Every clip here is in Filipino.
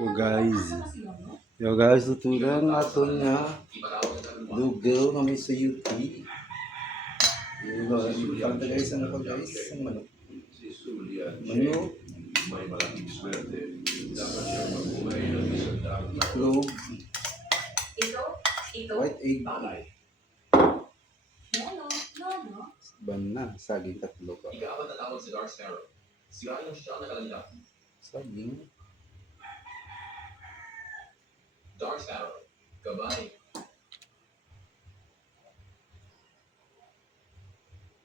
Yo guys, tutulan ato niya lugaw na may sayuti. Kanta guys, ano pa guys? Ang manok. Manok. Itlog. White egg. Bana, saging tatlo ka. Ika-apat na tawag si Dark Sparrow. Sirain ang siya na kalandag. Saging. Dark Sparrow. Gabay.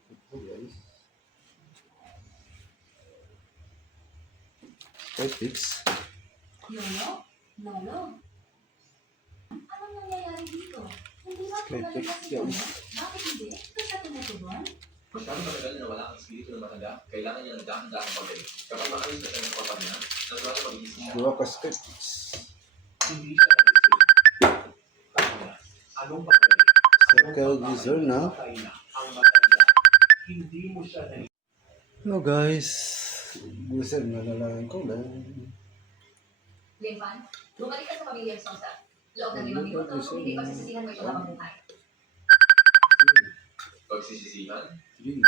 Ito guys. Ethics. Lolo? Anong nangyayari dito? Hindi ba Ethics mo? guys. Bakit hindi? Ito siya tumutugon? Masyadong matagal na nawala ang espiritu ng matanda, kailangan niya ng dahan-dahang pagaling. Kapag maalis na siya ng kapatid niya, naturang mag-iisip siya. Dua ka skeptics. Hindi siya nag-isip. Anong pagaling? Circle user na. Ang matanda. Hindi mo siya na Hello guys. Gusto na lang ko lang. Linfan, bumalik ka sa pamilyang Sosa. Loob ng 5 minuto kung hindi pagsisisihan mo ito habang buhay. pagsisisihan. 3,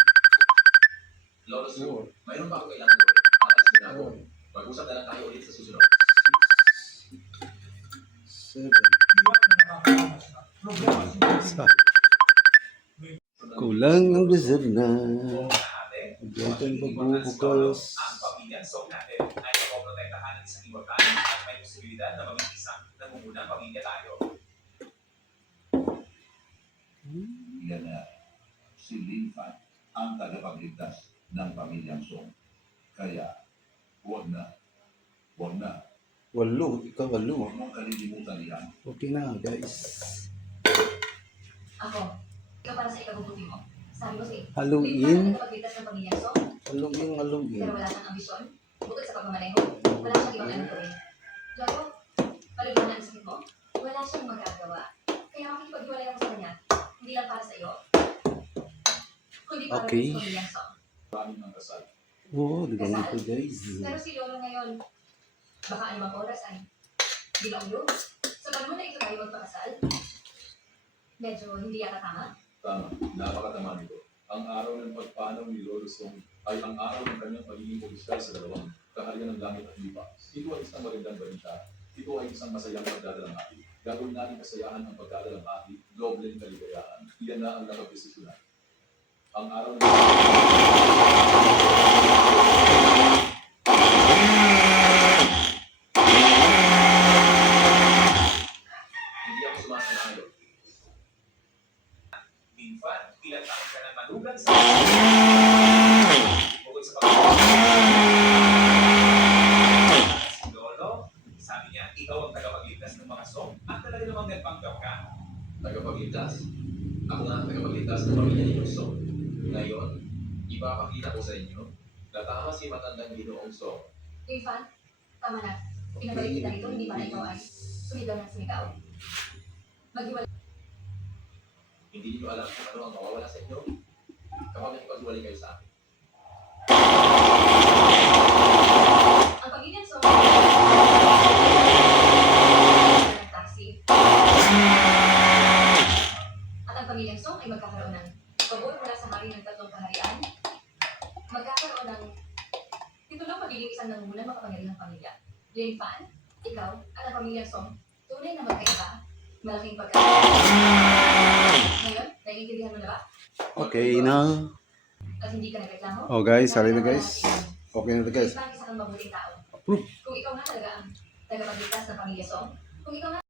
Lolo Sue, 4, mayroon pa ako kailangan gawin. Aalis na ako. Mag-usap na lang tayo ulit sa susunod. 7. Kulang ang reserve na. Diyan pagbubukas. Ang pamilyang Song natin ay mapoprotektahan ng isang iwagan at may posibilidad na maging isang nangungunang pamilya tayo. Yan na, si Linfan ang tagapagligtas ng pamilyang Song. Kaya, huwag na. 8, ikaw 8. Huwag mong kalilimutan yan. Okay na guys. Ako, ikaw para sa ikabubuti mo. Sabi ko sa'yo, Halloween. Linfan ang tagapagligtas ng pamilyang Song, Halloween. pero wala siyang ambisyon. Bukod sa pagmamaneho, wala siyang ibang anong gawin. Lolo, paliwanag ang sakit mo, wala siyang magagawa. Kaya makikipaghiwalay ako sa kanya, hindi lang para sa iyo, kundi para Okay. sa pamilyang Song. Maraming ang kasal. Oo, di ba ito guys? Pero si Lolo ngayon, baka anumang oras ay bilang yun. Sa panahon na ito tayo magpakasal, medyo hindi yata tama. Tama, napakatama nito. Ang araw ng pagpanaw ni Lolo Song ay ang araw ng kanyang pagiging opisyal sa dalawang kaharian ng langit at lupa. Ito ay isang magandang balita. Ito ay isang masayang pagdadalamhati. Gagawin natin kasayahan ang pagdadalamhati, dobleng kaligayahan. Iyan na ang nakapesisyonan. Ang araw ng Hindi ako sumasang-ayon. Linfan, ilang taon ka na manugan sa bukod sa si Lolo, sabi niya, ikaw ang tagapagligtas ng mga Song at talaga namang nagpanggap ka. Tagapagligtas. Ako nga ang tagapagligtas ng pamilya ni Song. Ngayon, ipapakita ko sa inyo na tama si matandang Ginoong Song. Linfan, tama na. Pinabalik kita rito, hindi para ikaw ay sumigaw ng sumigaw. Maghiwalay. Hindi niyo alam kung ano ang mawawala sa inyo kapag nakipaghiwalay kayo sa akin. Ang pamilyang Song ng taxi. At ang pamilyang Song ay magkakaroon ng pabor mula sa hari ng 3 kaharian. Magkakaroon ng titulong magiging isang nangungunang makapangyarihang pamilya. Linfan, ikaw at ang pamilyang Song, tunay na magkaiba, malaking pagkakaroon. Ngayon, naiintindihan mo na ba? Okay na. At hindi ka nagreklamo? Oh guys, sorry na guys. Okay na to guys. Linfan, isa kang mabuting tao. Approve. Kung ikaw nga talaga ang tagapagligtas ng pamilya Song, kung ikaw nga